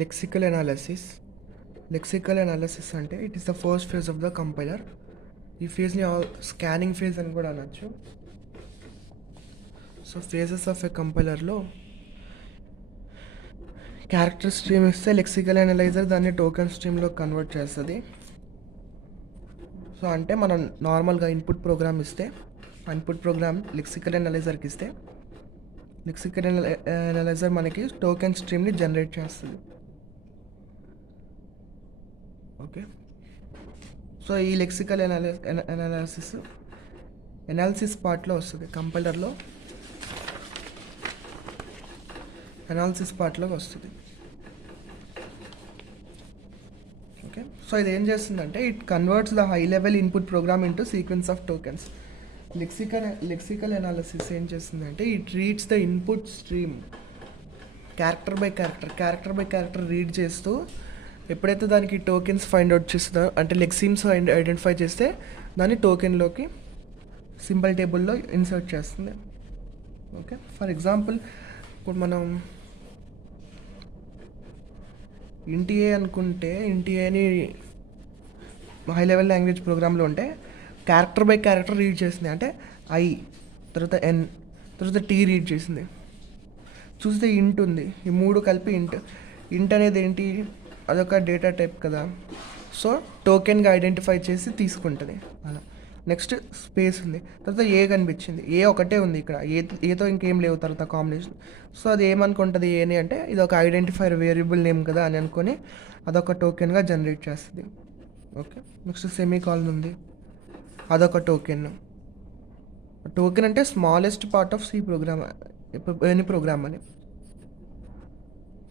Lexical analysis. Lexical analysis అంటే it is the first phase of the compiler. ఈ ఫేజ్ని scanning phase అని కూడా అనొచ్చు. సో ఫేజెస్ ఆఫ్ ఎ కంపైలర్లో క్యారెక్టర్ స్ట్రీమ్ ఇస్తే లెక్సికల్ అనలైజర్ దాన్ని టోకెన్ స్ట్రీమ్లో కన్వర్ట్ చేస్తుంది. సో అంటే మనం నార్మల్గా ఇన్పుట్ ప్రోగ్రామ్ ఇస్తే ఇన్పుట్ ప్రోగ్రామ్ లెక్సికల్ అనలైజర్కి ఇస్తే లెక్సికల్ అనలైజర్ మనకి టోకెన్ స్ట్రీమ్ని జనరేట్ చేస్తుంది. ఓకే, సో ఈ లెక్సికల్ అనాలిసిస్ పార్ట్లో వస్తుంది. కంపైలర్లో అనాలిసిస్ పార్ట్లోకి వస్తుంది. ఓకే, సో ఇది ఏం చేస్తుందంటే it converts the high level input program into sequence of tokens. Lexical analysis ఏం చేస్తుందంటే it reads the input stream character by character read చేస్తూ ఎప్పుడైతే దానికి టోకెన్స్ ఫైండ్ అవుట్ చేస్తుందో అంటే లెక్సిమ్స్ ఐడెంటిఫై చేస్తే దాన్ని టోకెన్లోకి సింబల్ టేబుల్లో ఇన్సర్ట్ చేస్తుంది. ఓకే, ఫర్ ఎగ్జాంపుల్ ఇప్పుడు మనం ఇంటిఏ అనుకుంటే ఇంటిఏని హై లెవెల్ లాంగ్వేజ్ ప్రోగ్రాంలో ఉంటే క్యారెక్టర్ బై క్యారెక్టర్ రీడ్ చేసింది. అంటే ఐ తర్వాత ఎన్ తర్వాత టీ రీడ్ చేసింది. చూస్తే ఇంట్ ఉంది, ఈ మూడు కలిపి ఇంట్ అనేది ఏంటి, అదొక డేటా టైప్ కదా. సో టోకెన్గా ఐడెంటిఫై చేసి తీసుకుంటుంది అలా. నెక్స్ట్ స్పేస్ ఉంది, తర్వాత ఏ కనిపించింది, ఏ ఒకటే ఉంది ఇక్కడ, ఏతో ఇంకేం లేవు తర్వాత కాంబినేషన్. సో అది ఏమనుకుంటుంది ఏని అంటే ఇది ఒక ఐడెంటిఫైర్ వేరియబుల్ నేమ్ కదా అని అనుకొని అదొక టోకెన్గా జనరేట్ చేస్తుంది. ఓకే, నెక్స్ట్ సెమీకాలన్ ఉంది, అదొక టోకెన్ అంటే smallest part of C program any program అని.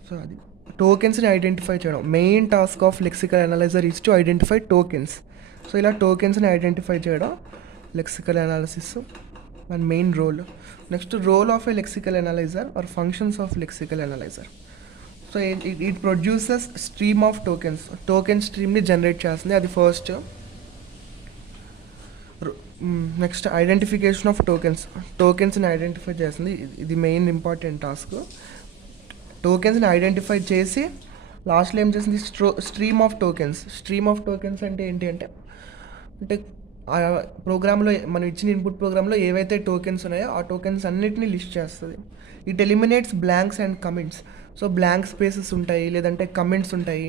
సో అది టోకెన్స్ని ఐడెంటిఫై చేయడం. Main task of lexical analyzer is to identify tokens. So ఇలా టోకెన్స్ని ఐడెంటిఫై చేయడం lexical analysis and main role. Next role of a lexical analyzer or functions of lexical analyzer. So it produces stream of token స్ట్రీమ్ని generate చేస్తుంది, అది first. Next identification of టోకెన్స్ని identify చేస్తుంది, ఇది main important task. టోకెన్స్ని identify చేసి లాస్ట్లో ఏం చేసింది stream of tokens అంటే ఏంటి అంటే ప్రోగ్రాంలో మనం ఇచ్చిన ఇన్పుట్ ప్రోగ్రాంలో ఏవైతే టోకెన్స్ ఉన్నాయో ఆ టోకెన్స్ అన్నిటిని లిస్ట్ చేస్తుంది. It eliminates blanks and comments. So blank spaces ఉంటాయి లేదంటే కమెంట్స్ ఉంటాయి,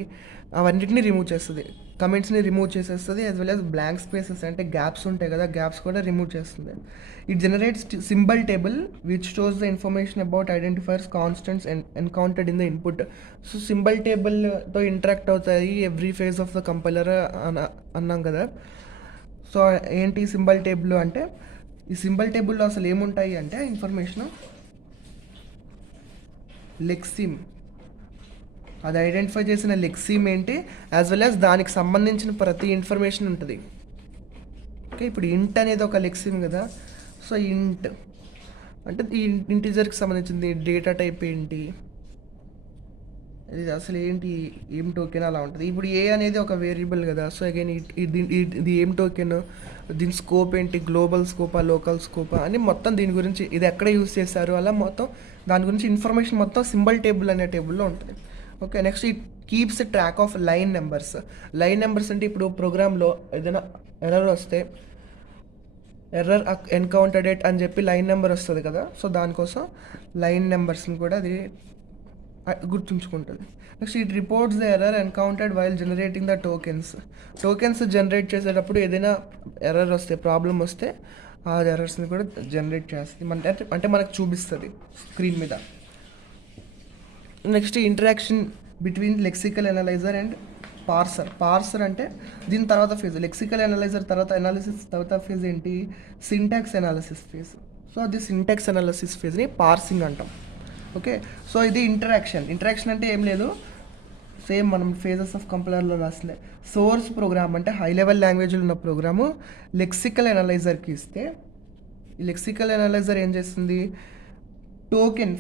అవన్నిటిని రిమూవ్ చేస్తుంది. కమెంట్స్ని రిమూవ్ చేసేస్తుంది as well as blank spaces అంటే గ్యాప్స్ ఉంటాయి కదా, గ్యాప్స్ కూడా రిమూవ్ చేస్తుంది. It generates symbol table which shows the information about identifiers constants encountered in the input. So symbol టేబుల్తో ఇంటరాక్ట్ అవుతాయి every phase of the compiler అన్నాం కదా. So ఏంటి సింబల్ టేబుల్ అంటే, ఈ సింబల్ టేబుల్లో అసలు ఏముంటాయి అంటే ఇన్ఫర్మేషన్ లెక్సిమ్, అది ఐడెంటిఫై చేసిన లెక్సిమ్ ఏంటి యాజ్ వెల్ యాజ్ దానికి సంబంధించిన ప్రతి ఇన్ఫర్మేషన్ ఉంటుంది. ఓకే, ఇప్పుడు ఇంట్ అనేది ఒక లెక్సిమ్ కదా. సో ఇంట్ అంటే ఈ ఇంటిజర్కి సంబంధించింది డేటా టైప్ ఏంటి, ఇది అసలు ఏంటి, ఏం టోకెన్ అలా ఉంటుంది. ఇప్పుడు ఏ అనేది ఒక వేరియబుల్ కదా. సో అగైన్ ఇది ఏం టోకెన్, దీని స్కోప్ ఏంటి, గ్లోబల్ స్కోపా లోకల్ స్కోపా అని మొత్తం దీని గురించి ఇది ఎక్కడ యూస్ చేశారు అలా మొత్తం దాని గురించి ఇన్ఫర్మేషన్ మొత్తం సింబల్ టేబుల్ అనే టేబుల్లో ఉంటుంది. Okay, next it keeps track of line numbers అంటే ఇప్పుడు ప్రోగ్రాంలో ఏదైనా ఎర్రర్ వస్తే ఎర్రర్ ఎన్కౌంటర్డ్ ఎట్ అని చెప్పి లైన్ నెంబర్ వస్తుంది కదా. సో దానికోసం లైన్ నెంబర్స్ని కూడా అది గుర్తుంచుకుంటుంది. Next it reports the error encountered while generating the tokens generate చేసేటప్పుడు ఏదైనా ఎర్రర్ వస్తే ప్రాబ్లం వస్తే ఆ ఎర్రర్స్ని కూడా జనరేట్ చేస్తుంది, అంటే మనకు చూపిస్తుంది స్క్రీన్ మీద. Next interaction between lexical analyser and parser అంటే దీని తర్వాత ఫేజ్ లెక్సికల్ అనలైజర్ తర్వాత అనాలిసిస్ తర్వాత ఫేజ్ ఏంటి సింటాక్స్ అనాలిసిస్ ఫేజ్. సో అది సింటాక్స్ అనాలిసిస్ ఫేజ్ని పార్సింగ్ అంటాం. ఓకే, సో ఇది ఇంటరాక్షన్ అంటే ఏం లేదు, సేమ్ మనం ఫేజెస్ ఆఫ్ కంపైలర్లో రాసిన సోర్స్ ప్రోగ్రామ్ అంటే హై లెవెల్ లాంగ్వేజ్లో ఉన్న ప్రోగ్రాము లెక్సికల్ అనలైజర్కి ఇస్తే ఈ లెక్సికల్ అనలైజర్ ఏం చేస్తుంది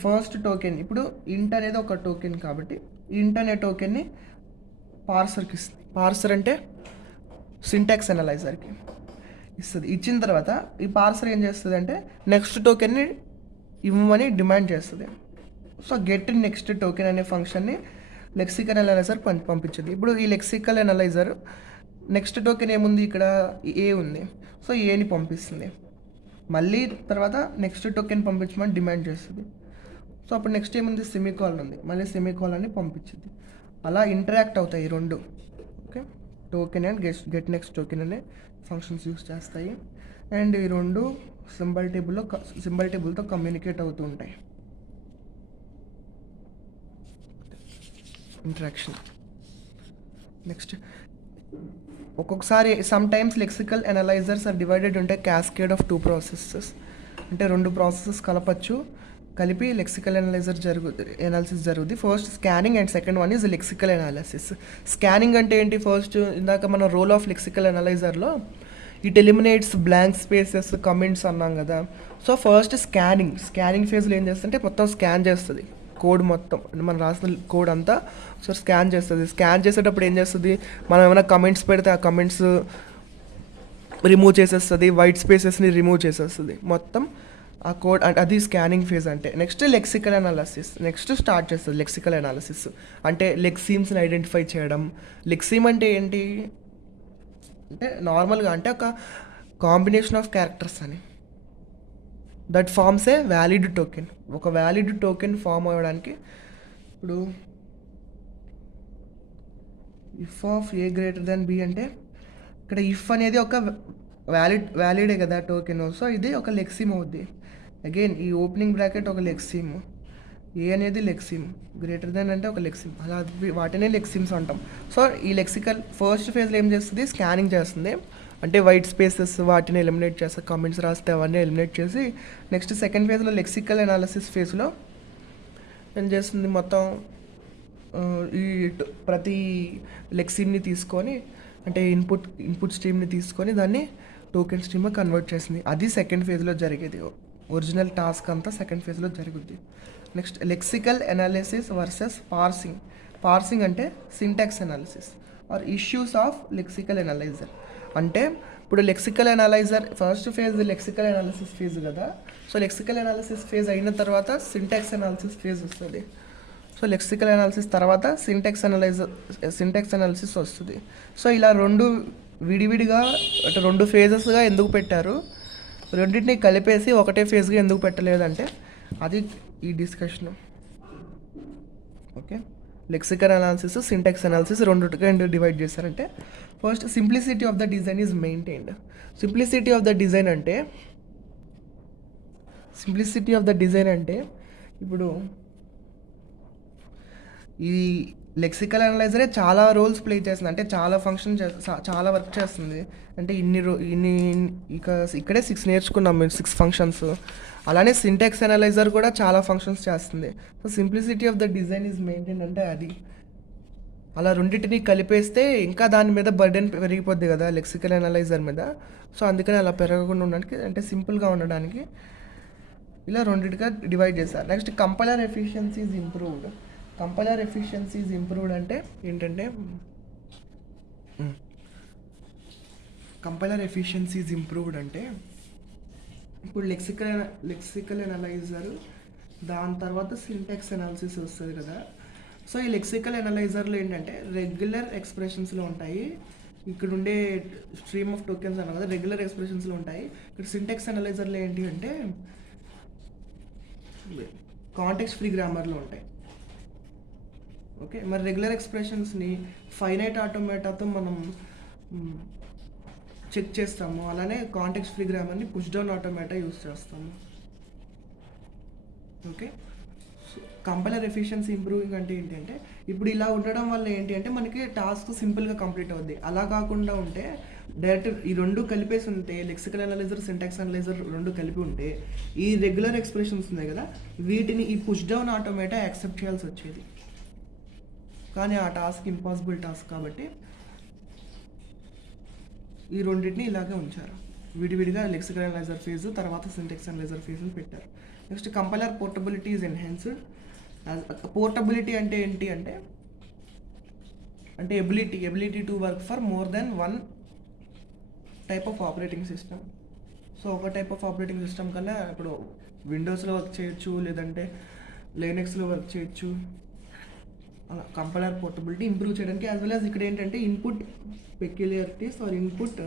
ఫస్ట్ టోకెన్ ఇప్పుడు ఇంట్ అనేది ఒక టోకెన్ కాబట్టి ఇంట్ అనే టోకెన్ని పార్సర్కి ఇస్తుంది. పార్సర్ అంటే సింటాక్స్ అనలైజర్కి ఇస్తుంది. ఇచ్చిన తర్వాత ఈ పార్సర్ ఏం చేస్తుంది అంటే నెక్స్ట్ టోకెన్ని ఇవ్వమని డిమాండ్ చేస్తుంది. సో గెట్ నెక్స్ట్ టోకెన్ అనే ఫంక్షన్ని లెక్సికల్ అనలైజర్ పంపించింది. ఇప్పుడు ఈ లెక్సికల్ అనలైజర్ నెక్స్ట్ టోకెన్ ఏముంది, ఇక్కడ ఏ ఉంది, సో ఏని పంపిస్తుంది. మళ్ళీ తర్వాత నెక్స్ట్ టోకెన్ పంపించమని డిమాండ్ చేస్తుంది. సో అప్పుడు నెక్స్ట్ ఏముంది, సెమీకాలన్ ఉంది, మళ్ళీ సెమీకాలన్ని పంపించింది. అలా ఇంటరాక్ట్ అవుతాయి ఈ రెండు. Okay, token and get next token అనే ఫంక్షన్స్ యూస్ చేస్తాయి. అండ్ ఈ రెండు సింబల్ టేబుల్తో కమ్యూనికేట్ అవుతూ ఉంటాయి. ఇంటరాక్షన్. నెక్స్ట్ ఒక్కొక్కసారి some times lexical analyzers are divided ఉంటే క్యాస్కేడ్ ఆఫ్ 2 ప్రాసెసెస్, అంటే 2 ప్రాసెసెస్ కలిపి లెక్సికల్ ఎనాలిసిస్ జరుగుతుంది. First scanning and second one is lexical analysis. Scanning అంటే ఏంటి, ఫస్ట్ ఇందాక మన రోల్ ఆఫ్ లెక్సికల్ అనలైజర్లో it eliminates blank spaces, comments అన్నాం కదా. సో ఫస్ట్ స్కానింగ్ ఫేజ్లో ఏం చేస్తుంటే మొత్తం స్కాన్ చేస్తుంది కోడ్ మొత్తం, మనం రాసిన కోడ్ అంతా సో స్కాన్ చేస్తుంది. స్కాన్ చేసేటప్పుడు ఏం చేస్తుంది, మనం ఏమైనా కమెంట్స్ పెడితే ఆ కమెంట్స్ రిమూవ్ చేసేస్తుంది, వైట్ స్పేసెస్ని రిమూవ్ చేసేస్తుంది మొత్తం ఆ కోడ్. అది స్కానింగ్ ఫేజ్ అంటే. Next lexical analysis next start చేస్తుంది. లెక్సికల్ అనాలిసిస్ అంటే లెక్సీమ్స్ని ఐడెంటిఫై చేయడం. లెక్సీమ్ అంటే ఏంటి అంటే నార్మల్గా అంటే ఒక కాంబినేషన్ ఆఫ్ క్యారెక్టర్స్ అని, that forms a valid token. ఒక వ్యాలిడ్ టోకెన్ ఫామ్ అవ్వడానికి ఇప్పుడు if of a greater than b అంటే ఇక్కడ ఇఫ్ అనేది ఒక వ్యాలిడే కదా టోకెన్. సో ఇది ఒక లెక్సిమ్ అవుద్ది. అగైన్ ఈ ఓపెనింగ్ బ్రాకెట్ ఒక లెక్సిమ్, ఏ అనేది లెక్సిమ్, గ్రేటర్ దెన్ అంటే ఒక లెక్సిమ్, అలా వాటినే లెక్సిమ్స్ అంటాం. సో ఈ లెక్సికల్ ఫస్ట్ ఫేజ్లో ఏం చేస్తుంది, స్కానింగ్ చేస్తుంది, అంటే వైట్ స్పేసెస్ వాటిని ఎలిమినేట్ చేస్తుంది, కామెంట్స్ రాస్తే అవన్నీ ఎలిమినేట్ చేసి నెక్స్ట్ సెకండ్ ఫేజ్లో లెక్సికల్ అనాలిసిస్ ఫేజ్లో ఏం చేస్తుంది, మొత్తం ఈ ప్రతి లెక్సిమ్ని తీసుకొని అంటే ఇన్పుట్ స్ట్రీమ్ని తీసుకొని దాన్ని టోకెన్ స్ట్రీమ్గా కన్వర్ట్ చేసింది. అది సెకండ్ ఫేజ్లో జరిగేది. ఒరిజినల్ టాస్క్ అంతా సెకండ్ ఫేజ్లో జరుగుద్ది. Next lexical analysis versus parsing అంటే syntax analysis or issues of lexical analyzer. అంటే ఇప్పుడు lexical analyzer first phase lexical analysis phase కదా. సో లెక్సికల్ అనాలిసిస్ ఫేజ్ అయిన తర్వాత సింటాక్స్ అనాలిసిస్ ఫేజ్ వస్తుంది. సో లెక్సికల్ అనాలిసిస్ తర్వాత సింటాక్స్ అనాలిసిస్ వస్తుంది. So ఇలా రెండు విడివిడిగా అంటే 2 ఫేజెస్గా ఎందుకు పెట్టారు, రెండింటిని కలిపేసి ఒకటే ఫేజ్గా ఎందుకు పెట్టలేదంటే అది ఈ discussion. Okay, lexical analysis syntax analysis రెండుగా ఎందుకు డివైడ్ చేశారంటే first simplicity of the design is maintained. Simplicity of the design అంటే ఇప్పుడు ఈ లెక్సికల్ అనలైజరే చాలా రోల్స్ ప్లే చేస్తుంది, అంటే చాలా చాలా వర్క్ చేస్తుంది. అంటే ఇక్కడే 6 నేర్చుకున్నాం మేము, 6 ఫంక్షన్స్. అలానే సింటాక్స్ అనలైజర్ కూడా చాలా ఫంక్షన్స్ చేస్తుంది. So simplicity of the design is maintain అంటే అది. అలా రెండింటిని కలిపేస్తే ఇంకా దాని మీద బర్డెన్ పెరిగిపోద్ది కదా లెక్సికల్ అనలైజర్ మీద. సో అందుకని అలా పెరగకుండా ఉండడానికి అంటే సింపుల్గా ఉండడానికి ఇలా రెండింటిగా డివైడ్ చేశారు. Next compiler efficiency is improved. Compiler efficiency is improved అంటే ఏంటంటే కంపైలర్ ఎఫిషియన్సీ ఈజ్ ఇంప్రూవ్డ్ అంటే ఇప్పుడు లెక్సికల్ అనలైజర్ దాని తర్వాత సింటాక్స్ అనాలిసిస్ వస్తుంది కదా. సో ఈ లెక్సికల్ అనలైజర్లో ఏంటంటే రెగ్యులర్ ఎక్స్ప్రెషన్స్లో ఉంటాయి, ఇక్కడ ఉండే స్ట్రీమ్ ఆఫ్ టోకెన్స్ అన్న కదా రెగ్యులర్ ఎక్స్ప్రెషన్స్లో ఉంటాయి. ఇక్కడ సింటాక్స్ అనలైజర్లో ఏంటి అంటే కాంటెక్స్ట్ ఫ్రీ గ్రామర్లో ఉంటాయి. ఓకే, మరి రెగ్యులర్ ఎక్స్ప్రెషన్స్ని ఫైనైట్ ఆటోమేటాతో మనం చెక్ చేస్తాము, అలానే కాంటెక్స్ట్ ఫ్రీ గ్రామర్ని పుష్ డౌన్ ఆటోమేటా యూస్ చేస్తాము. ఓకే, కంపైలర్ ఎఫిషియన్సీ ఇంప్రూవింగ్ అంటే ఏంటంటే ఇప్పుడు ఇలా ఉండడం వల్ల ఏంటి అంటే మనకి టాస్క్ సింపుల్గా కంప్లీట్ అవుద్ది. అలా కాకుండా ఉంటే డైరెక్ట్ ఈ రెండు కలిపేసి ఉంటే లెక్సికల్ అనలైజర్ సింటాక్స్ అనలైజర్ రెండు కలిపి ఉంటే ఈ రెగ్యులర్ ఎక్స్ప్రెషన్స్ ఉన్నాయి కదా వీటిని ఈ పుష్ డౌన్ ఆటోమేటా యాక్సెప్ట్ చేయాల్సి వచ్చేది. కానీ ఆ టాస్క్ ఇంపాసిబుల్ టాస్క్ కాబట్టి ఈ రెండింటిని ఇలాగే ఉంచారు, విడివిడిగా లెక్సికల్ అనలైజర్ ఫేజ్ తర్వాత సింటాక్స్ అనలైజర్ ఫేజ్ని పెట్టారు. Next compiler portability is enhanced. Portability అంటే ఏంటి అంటే ability to work for more than 1 type of operating system. So ఒక టైప్ ఆఫ్ ఆపరేటింగ్ సిస్టమ్ కన్నా ఇప్పుడు విండోస్లో వర్క్ చేయొచ్చు, లేదంటే లైనక్స్లో వర్క్ చేయొచ్చు. అలా కంపైలర్ పోర్టబిలిటీ ఇంప్రూవ్ చేయడానికి, యాజ్ వెల్ యాజ్ ఇక్కడ ఏంటంటే input peculiarities or input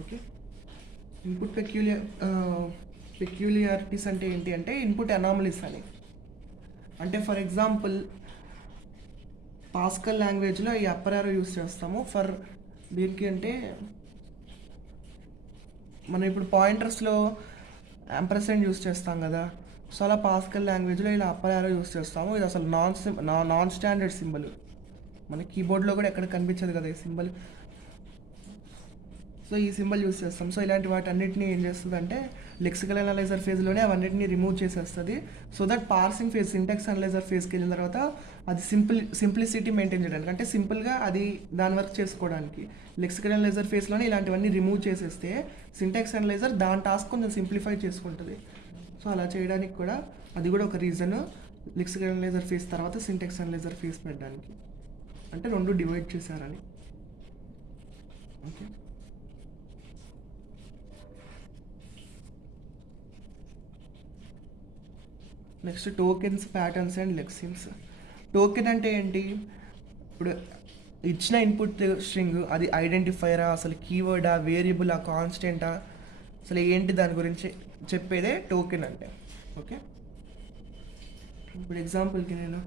okay. Input peculiarities అంటే ఏంటి అంటే ఇన్పుట్ అనామలీస్ అని. అంటే ఫర్ ఎగ్జాంపుల్ పాస్కల్ లాంగ్వేజ్లో ఈ అప్పర్ యారో యూస్ చేస్తాము ఫర్ దీనికి అంటే మనం ఇప్పుడు పాయింటర్స్లో యాంపర్సెంట్ యూస్ చేస్తాం కదా, సో అలా పాస్కల్ లాంగ్వేజ్లో ఇలా అప్పర్ యారో యూస్ చేస్తాము. ఇది అసలు నాన్ స్టాండర్డ్ సింబల్, మన కీబోర్డ్లో కూడా ఎక్కడ కనిపించదు కదా ఈ సింబల్. సో ఈ సింబల్ యూస్ చేస్తాం. సో ఇలాంటి వాటి అన్నింటినీ ఏం చేస్తుంది అంటే లెక్సికల్ అనలైజర్ ఫేజ్లోనే అవన్నిటిని రిమూవ్ చేసేస్తుంది. So that parsing phase, syntax analyzer ఫేజ్కి వెళ్ళిన తర్వాత అది సింప్లిసిటీ మెయింటైన్ చేయడానికి, అంటే సింపుల్గా అది దాని వర్క్ చేసుకోవడానికి లెక్సికల్ అనలైజర్ ఫేజ్లోనే ఇలాంటివన్నీ రిమూవ్ చేసేస్తే సింటాక్స్ అనలైజర్ దాని టాస్క్ కొంచెం సింప్లిఫై చేసుకుంటుంది. సో అలా చేయడానికి కూడా అది కూడా ఒక రీజన్, లెక్సికల్ అనలైజర్ ఫేజ్ తర్వాత సింటాక్స్ అనలైజర్ ఫేజ్ పెట్టడానికి, అంటే రెండు డివైడ్ చేశారని. Okay. Next tokens, patterns and lexemes. Token అంటే ఏంటి? ఇప్పుడు ఇచ్చిన ఇన్పుట్ స్ట్రింగ్ అది ఐడెంటిఫైరా, అసలు కీవర్డా, వేరియబులా, కాన్స్టెంటా, అసలు ఏంటి దాని గురించి చెప్పేదే టోకెన్ అంటే. ఓకే. ఇప్పుడు ఎగ్జాంపుల్కి నేను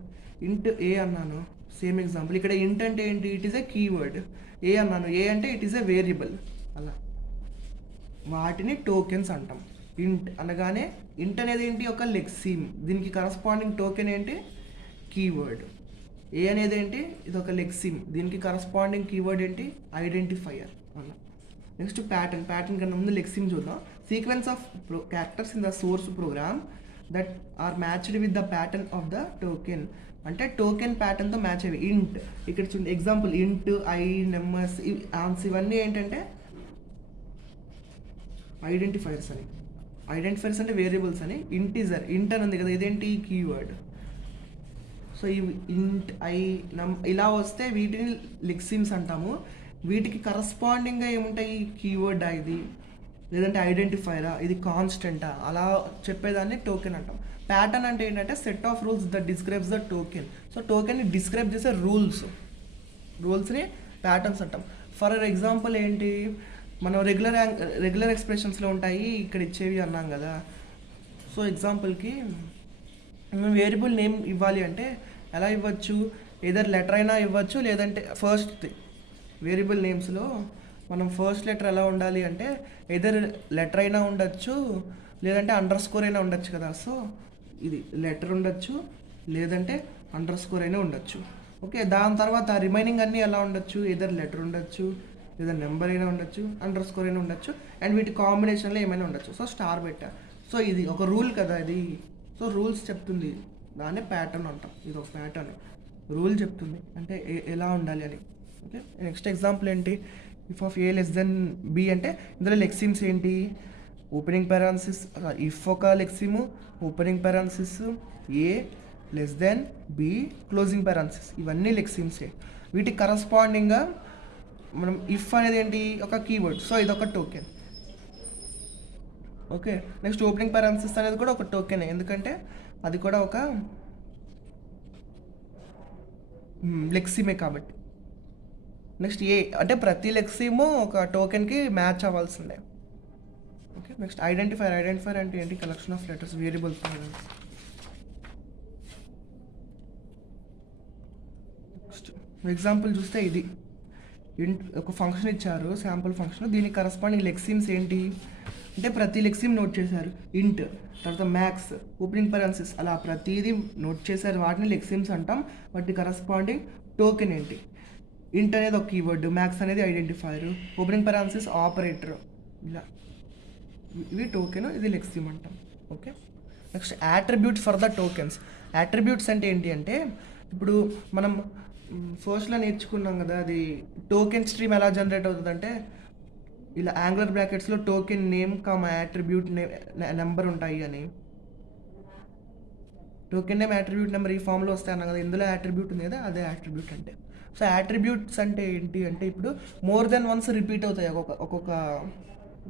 ఇంట్ ఏ అన్నాను, సేమ్ ఎగ్జాంపుల్ ఇక్కడ ఇంట్ అంటే ఏంటి? It is a keyword. A అన్నాను, ఏ అంటే ఇట్ ఈస్ ఏ వేరియబుల్. అలా వాటిని టోకెన్స్ అంటాం. ఇంట్ అనగానే ఇంట్ అనేది ఏంటి? ఒక లెక్సిమ్, దీనికి కరస్పాండింగ్ టోకెన్ ఏంటి? కీవర్డ్. ఏ అనేది ఏంటి? ఇది ఒక లెక్సిమ్, దీనికి కరస్పాండింగ్ కీవర్డ్ ఏంటి? ఐడెంటిఫైయర్ అలా. Next pattern. ప్యాటర్న్ కన్నా ముందు లెక్సిమ్ చూద్దాం. Sequence of characters in the source program that are matched with the pattern of the token. అంటే టోకెన్ ప్యాటర్న్తో మ్యాచ్ అయ్యి ఇంట్, ఇక్కడ చూడండి ఎగ్జాంపుల్ ఇంట్, ఐ, నెంబర్స్, ఆన్స్ ఇవన్నీ ఏంటంటే ఐడెంటిఫైర్స్ అని. ఐడెంటిఫైర్స్ అంటే వేరియబుల్స్ అని. ఇంటీజర్, ఇంట్ అని ఉంది కదా, ఇదేంటి? కీవర్డ్. సో ఈ ఇంట్, ఐ, ఇలా వస్తే వీటిని లెక్సిమ్స్ అంటాము. వీటికి కరస్పాండింగ్గా ఏముంటాయి? కీవర్డా ఇది, లేదంటే ఐడెంటిఫైరా, ఇది కాన్స్టెంటా, అలా చెప్పేదాన్ని టోకెన్ అంటాం. ప్యాటర్న్ అంటే ఏంటంటే set of rules that describes the token. So టోకెన్ని డిస్క్రైబ్ చేసే రూల్స్ని ప్యాటర్న్స్ అంటాం. ఫర్ ఎగ్జాంపుల్ ఏంటి? మనం రెగ్యులర్ ఎక్స్ప్రెషన్స్లో ఉంటాయి, ఇక్కడ ఇచ్చేవి అన్నాం కదా. సో ఎగ్జాంపుల్కి మనం వేరియబుల్ నేమ్ ఇవ్వాలి అంటే ఎలా ఇవ్వచ్చు? ఏదర్ లెటర్ అయినా ఇవ్వచ్చు, లేదంటే ఫస్ట్ వేరియబుల్ నేమ్స్లో మనం ఫస్ట్ లెటర్ ఎలా ఉండాలి అంటే ఏదర్ లెటర్ అయినా ఉండొచ్చు, లేదంటే అండర్ స్కోర్ అయినా ఉండొచ్చు కదా. సో ఇది లెటర్ ఉండొచ్చు, లేదంటే అండర్ స్కోర్ అయినా ఉండొచ్చు. ఓకే. దాని తర్వాత రిమైనింగ్ అన్నీ ఎలా ఉండొచ్చు? ఏదర్ లెటర్ ఉండొచ్చు, లేదా నెంబర్ అయినా ఉండొచ్చు, అండర్ స్కోర్ అయినా ఉండొచ్చు, అండ్ వీటి కాంబినేషన్లో ఏమైనా ఉండొచ్చు. సో స్టార్ పెట్టా. సో ఇది ఒక రూల్ కదా ఇది. సో రూల్స్ చెప్తుంది, దాన్ని ప్యాటర్న్ అంటాం. ఇది ఒక ప్యాటర్న్, రూల్ చెప్తుంది అంటే ఎలా ఉండాలి అని. ఓకే. నెక్స్ట్ ఎగ్జాంపుల్ ఏంటి? If of a less than b అంటే ఇందులో లెక్సిమ్స్ ఏంటి? ఓపెనింగ్ పారాన్సిస్, ఇఫ్ ఒక lexeme, opening parenthesis, a less than b, closing parenthesis, ఇవన్నీ లెక్సిమ్సే. వీటికి కరస్పాండింగ్గా మనం ఇఫ్ అనేది ఏంటి? ఒక కీవర్డ్. సో ఇదొక token. Okay. Next opening parenthesis అనేది కూడా ఒక టోకెనే, ఎందుకంటే అది కూడా ఒక లెక్సిమే కాబట్టి. నెక్స్ట్ ఏ అంటే ప్రతి లెక్సిము ఒక టోకెన్కి మ్యాచ్ అవ్వాల్సిందే. ఓకే. Next identifier. ఐడెంటిఫైర్ అంటే ఏంటి? Collection of letters, variables. Next example చూస్తే ఇది ఇంట్ ఒక ఫంక్షన్ ఇచ్చారు, శాంపుల్ ఫంక్షన్. దీనికి కరస్పాండింగ్ లెక్సిమ్స్ ఏంటి అంటే ప్రతి లెక్సిమ్ నోట్ చేశారు. ఇంట్, తర్వాత మ్యాక్స్, ఓపెనింగ్ పారాన్సిస్, అలా ప్రతిదీ నోట్ చేశారు. వాటిని లెక్సిమ్స్ అంటాం. వాటి కరస్పాండింగ్ టోకెన్ ఏంటి? ఇంట్ అనేది ఒక కీవర్డ్, మ్యాక్స్ అనేది ఐడెంటిఫైర్, ఓపెనింగ్ పారాన్సిస్ ఆపరేటర్, ఇలా ఇవి టోకెన్, ఇది లెక్సిమ్ అంటాం. Okay. Next attributes for the tokens. Attributes అంటే ఏంటి అంటే ఇప్పుడు మనం ఫస్ట్లో నేర్చుకున్నాం కదా, అది టోకెన్ స్ట్రీమ్ ఎలా జనరేట్ అవుతుంది అంటే ఇలా యాంగులర్ బ్రాకెట్స్లో token name comma attribute number ఉంటాయి అని. టోకెన్ నేమ్, యాట్రిబ్యూట్ నెంబర్ ఈ ఫామ్లో వస్తాయి అన్నాం కదా, ఇందులో యాట్రిబ్యూట్ ఉంది కదా, అదే యాట్రిబ్యూట్ అంటే. సో యాట్రిబ్యూట్స్ అంటే ఏంటి అంటే ఇప్పుడు మోర్ దెన్ వన్స్ రిపీట్ అవుతాయి ఒక్కొక్క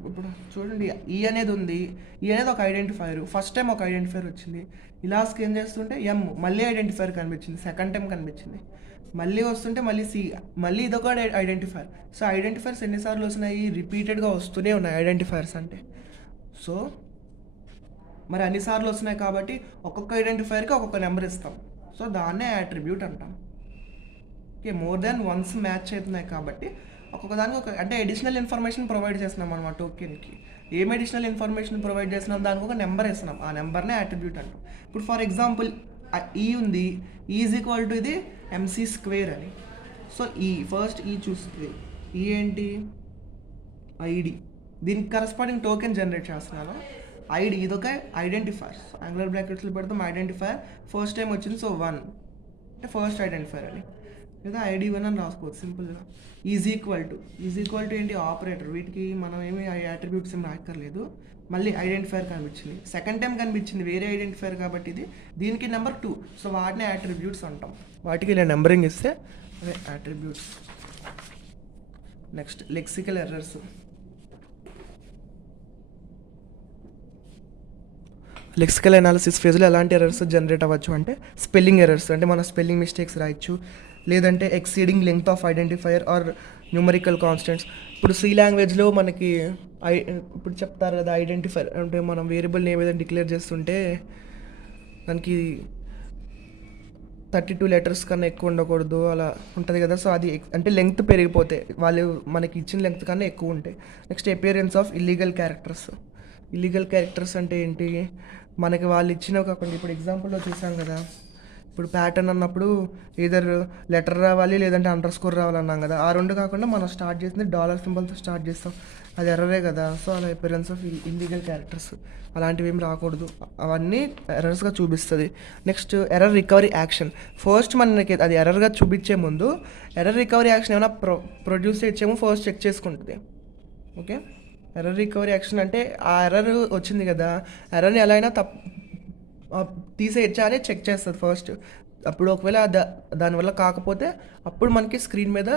ఇప్పుడు చూడండి, ఈ అనేది ఉంది, ఈ అనేది ఒక ఐడెంటిఫైర్. ఫస్ట్ టైం ఒక ఐడెంటిఫైర్ వచ్చింది, ఇలా స్కాన్ చేస్తుంటే ఎం మళ్ళీ ఐడెంటిఫైర్ కనిపించింది, సెకండ్ టైం కనిపించింది, మళ్ళీ వస్తుంటే మళ్ళీ సి, మళ్ళీ ఇదొక ఐడెంటిఫైర్. సో ఐడెంటిఫైర్స్ ఎన్నిసార్లు వస్తున్నాయి, రిపీటెడ్గా వస్తూనే ఉన్నాయి ఐడెంటిఫైర్స్ అంటే. సో మరి అన్నిసార్లు వస్తున్నాయి కాబట్టి ఒక్కొక్క ఐడెంటిఫైర్కి ఒక్కొక్క నెంబర్ ఇస్తాం. సో దాన్నే యాట్రిబ్యూట్ అంటాం. Okay, more than once match అవుతున్నాయి కాబట్టి ఒక్కొక్క దానికి ఒక అంటే అడిషనల్ ఇన్ఫర్మేషన్ ప్రొవైడ్ చేస్తున్నాం అనమాట టోకెన్కి. ఏం అడిషనల్ ఇన్ఫర్మేషన్ ప్రొవైడ్ చేస్తున్నాం, దానికి ఒక నెంబర్ ఇస్తున్నాం, ఆ నెంబర్నే యాట్రిబ్యూట్ అంటాం. ఇప్పుడు ఫర్ ఎగ్జాంపుల్ ఈ ఉంది, ఈజ్ ఈక్వల్ టు ఇది ఎంసీ స్క్వేర్ అని. సో ఈ ఫస్ట్ ఈ చూస్తుంది, ఈ ఏంటి ఐడి, దీనికి కరస్పాండింగ్ టోకెన్ జనరేట్ చేస్తున్నాను. ఐడి ఇదొక ఐడెంటిఫైర్, యాంగులర్ బ్రాకెట్స్లో పెడతాం ఐడెంటిఫైర్. ఫస్ట్ టైం వచ్చింది, సో 1 అంటే ఫస్ట్ ఐడెంటిఫైర్ అని, లేదా ఐడి 1 అని రాసుకోవచ్చు సింపుల్గా. ఈజ్ ఈక్వల్ టు ఏంటి ఆపరేటర్, వీటికి మనం ఏమి యాట్రిబ్యూట్స్ ఏమి రాయక్కర్లేదు. మళ్ళీ ఐడెంటిఫైర్ కనిపించింది, సెకండ్ టైం కనిపించింది వేరే ఐడెంటిఫైర్ కాబట్టి ఇది, దీనికి నెంబర్ 2. సో వాటిని యాట్రిబ్యూట్స్ అంటాం, వాటికి నేను నెంబరింగ్ ఇస్తే అదే attributes. Next lexical errors. Lexical analysis ఫేజ్లో ఎలాంటి ఎర్రర్స్ జనరేట్ అవ్వచ్చు అంటే స్పెల్లింగ్ ఎర్రర్స్, అంటే మన స్పెల్లింగ్ మిస్టేక్స్ రాయొచ్చు, లేదంటే exceeding length of identifier or numerical constants. ఇప్పుడు సి లాంగ్వేజ్లో మనకి ఇప్పుడు చెప్తారు కదా ఐడెంటిఫైర్ అంటే మనం వేరియబుల్ నేమ్ ఏదైనా డిక్లేర్ చేస్తుంటే దానికి 32 లెటర్స్ కన్నా ఎక్కువ ఉండకూడదు అలా ఉంటుంది కదా. సో అది అంటే లెంగ్త్ పెరిగిపోతే వాళ్ళు మనకి ఇచ్చిన లెంగ్త్ కన్నా ఎక్కువ ఉంటాయి. Next appearance of illegal characters. Illegal characters అంటే ఏంటి, మనకి వాళ్ళు ఇచ్చినవి కాకుండా ఇప్పుడు ఎగ్జాంపుల్లో చూసాం కదా, ఇప్పుడు ప్యాటర్న్ అన్నప్పుడు ఏదర్ లెటర్ రావాలి లేదంటే అండర్ స్కోర్ రావాలన్నాం కదా, ఆ రెండు కాకుండా మనం స్టార్ట్ చేసింది డాలర్ సింబల్తో స్టార్ట్ చేస్తాం, అది ఎర్రరే కదా. సో అలా అపియరెన్స్ ఆఫ్ ఇల్లీగల్ క్యారెక్టర్స్ అలాంటివి ఏం రాకూడదు, అవన్నీ ఎర్రర్స్గా చూపిస్తుంది. Next error recovery action. First మనకి అది ఎర్రర్గా చూపించే ముందు ఎర్రర్ రికవరీ యాక్షన్ ఏమైనా ప్రొడ్యూస్ చేసేమో ఫస్ట్ చెక్ చేసుకుంటుంది. ఓకే, ఎర్రర్ రికవరీ యాక్షన్ అంటే ఆ ఎర్రర్ వచ్చింది కదా, ఎర్రర్ని ఎలా అయినా తీసేయచ్చా అని చెక్ చేస్తుంది ఫస్ట్. అప్పుడు ఒకవేళ దానివల్ల కాకపోతే అప్పుడు మనకి స్క్రీన్ మీద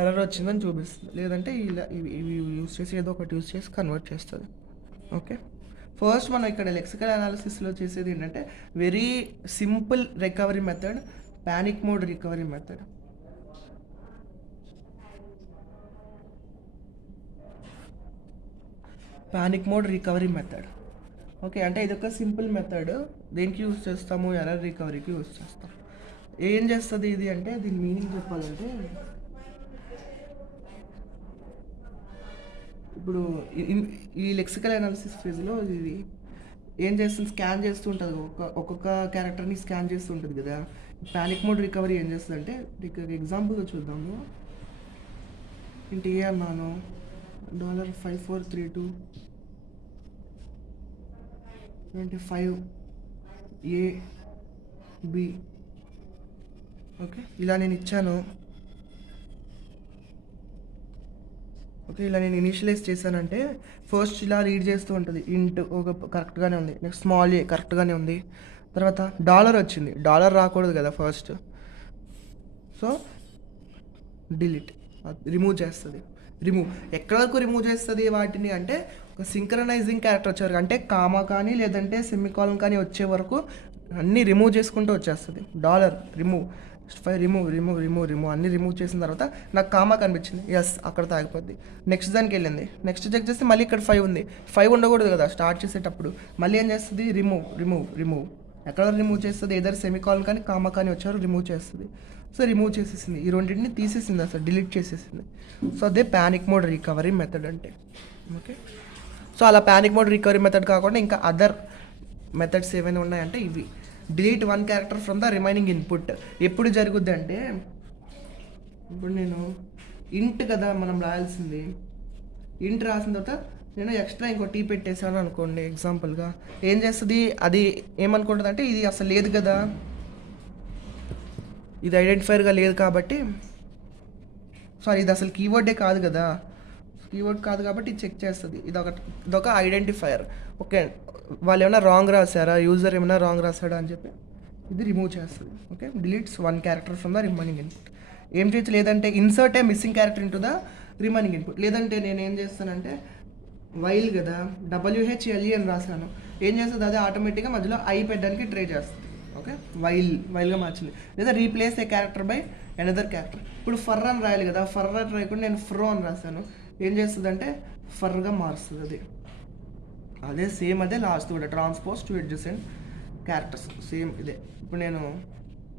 ఎర్రర్ వచ్చిందని చూపిస్తుంది, లేదంటే ఇలా ఇవి యూస్ చేసి ఏదో ఒకటి యూస్ చేసి కన్వర్ట్ చేస్తుంది. ఓకే, ఫస్ట్ మనం ఇక్కడ లెక్సికల్ అనాలిసిస్లో చేసేది ఏంటంటే very simple recovery method, panic mode recovery method. Panic mode recovery method. Okay, అంటే ఇదొక సింపుల్ మెథడ్, దేనికి యూజ్ చేస్తాము, ఎర్రర్ రికవరీకి యూజ్ చేస్తాం. ఏం చేస్తుంది ఇది అంటే, దీని మీనింగ్ చెప్పాలంటే ఇప్పుడు ఈ లెక్సికల్ అనాలిసిస్ ఫేజ్లో ఇది ఏం చేస్తుంది, స్కాన్ చేస్తూ ఉంటుంది, ఒక్కొక్క క్యారెక్టర్ని స్కాన్ చేస్తూ ఉంటుంది కదా. ప్యానిక్ మోడ్ రికవరీ ఏం చేస్తుంది అంటే, ఎగ్జాంపుల్గా చూద్దాము. ఇంటి ఏ అన్నాను $5432 25 AB. ఓకే, ఇలా నేను ఇచ్చాను. ఓకే, ఇలా నేను ఇనిషియలైజ్ చేశానంటే ఫస్ట్ ఇలా రీడ్ చేస్తూ ఉంటుంది, ఇంట్ ఒక కరెక్ట్గానే ఉంది, నెక్స్ట్ స్మాల్ ఏ కరెక్ట్గానే ఉంది, తర్వాత డాలర్ వచ్చింది, డాలర్ రాకూడదు కదా ఫస్ట్. సో డిలీట్, రిమూవ్ చేస్తుంది. రిమూవ్ ఎక్కడ వరకు రిమూవ్ చేస్తుంది వాటిని అంటే, ఒక సింక్రనైజింగ్ క్యారెక్టర్ వచ్చే వరకు, అంటే కామా కానీ లేదంటే సెమికాలన్ కానీ వచ్చే వరకు అన్నీ రిమూవ్ చేసుకుంటూ వచ్చేస్తుంది. డాలర్ రిమూవ్, రిమూవ్ అన్నీ రిమూవ్ చేసిన తర్వాత నాకు కామా కనిపించింది, ఎస్ అక్కడ తాగిపోద్ది. నెక్స్ట్ దానికి వెళ్ళింది, నెక్స్ట్ చెక్ చేస్తే మళ్ళీ ఇక్కడ 5 ఉంది, 5 ఉండకూడదు కదా స్టార్ట్ చేసేటప్పుడు. మళ్ళీ ఏం చేస్తుంది, రిమూవ్ ఎక్కడ రిమూవ్ చేస్తుంది, ఏదైనా సెమికాలన్ కానీ కామా కానీ వచ్చేవారు రిమూవ్ చేస్తుంది. సో రిమూవ్ చేసేసింది, ఈ రెండింటిని తీసేసింది, అసలు డిలీట్ చేసేసింది. సో అదే ప్యానిక్ మోడ్ రికవరీ మెథడ్ అంటే. ఓకే, సో అలా ప్యానిక్ మోడ్ రికవరీ మెథడ్ కాకుండా ఇంకా అదర్ మెథడ్స్ ఏమైనా ఉన్నాయంటే ఇవి. Delete 1 character from the remaining input ఎప్పుడు జరుగుద్ది అంటే, ఇప్పుడు నేను ఇంట్ కదా మనం రాయాల్సింది, ఇంట్ రాసిన తర్వాత నేను ఎక్స్ట్రా ఇంకో టీ పెట్టేసాను అనుకోండి ఎగ్జాంపుల్గా, ఏం చేస్తుంది అది, ఏమనుకుంటుంది అంటే ఇది అసలు లేదు కదా, ఇది ఐడెంటిఫైర్గా లేదు కాబట్టి, సారీ ఇది అసలు కీవర్డే కాదు కదా, కీవర్డ్ కాదు కాబట్టి ఇది చెక్ చేస్తుంది, ఇదొక ఐడెంటిఫైయర్. ఓకే, వాళ్ళు ఏమైనా రాంగ్ రాశారా, యూజర్ ఏమైనా రాంగ్ రాశాడా అని చెప్పి ఇది రిమూవ్ చేస్తుంది. Okay, deletes 1 character from the remaining input. ఏం చేయొచ్చు, లేదంటే insert A missing character into the remaining input, లేదంటే నేను ఏం చేస్తానంటే వైల్ కదా, WHLE అని రాశాను. ఏం చేస్తుంది అది ఆటోమేటిక్గా మధ్యలో ఐ పెట్టడానికి ట్రై చేస్తుంది. ఓకే, వైల్గా మార్చింది. లేదా replace A character by another character. ఇప్పుడు ఫర్ అని రాయాలి కదా, ఫర్ అని రాయకుండా నేను ఫ్రో అని రాశాను. ఏం చేస్తుంది అంటే ఫర్గా మారుస్తుంది అది. అదే సేమ్ అదే లాస్ట్ కూడా transpose to adjacent characters same ఇదే. ఇప్పుడు నేను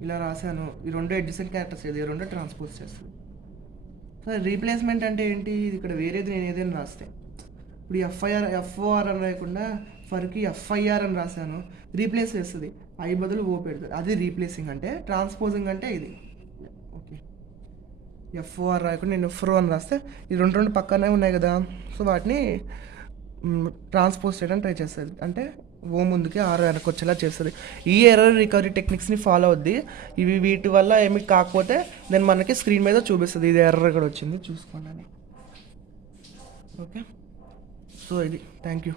ఇలా రాశాను, ఈ రెండు అడ్జసెంట్ క్యారెక్టర్స్ ఇది రెండు ట్రాన్స్పోజ్ చేస్తుంది. సో రీప్లేస్మెంట్ అంటే ఏంటి, ఇది ఇక్కడ వేరేది నేను ఏదైనా రాస్తే ఇప్పుడు FOR అని రాయకుండా ఫర్కి FIR అని రాశాను, రీప్లేస్ చేస్తుంది, ఐ బదులు ఓ పెడుతుంది. అది రీప్లేసింగ్ అంటే. ట్రాన్స్పోజింగ్ అంటే ఇది. ఓకే, FOR రాయకుండా నేను ఫ్రో అని రాస్తే ఈ రెండు పక్కనే ఉన్నాయి కదా, సో వాటిని ట్రాన్స్పోజ్ చేయడానికి ట్రై చేస్తుంది. అంటే ఓ ముందుకి ఆరు వెనక్కి వచ్చేలా చేస్తుంది. ఈ ఎర్రర్ రికవరీ టెక్నిక్స్ని ఫాలో అవుద్ది. వీటి వల్ల ఏమి కాకపోతే నేను మనకి స్క్రీన్ మీద చూపిస్తుంది ఇది ఎర్రర్ ఇక్కడ వచ్చింది చూసుకోండి అని. ఓకే, సో ఇది థ్యాంక్ యూ.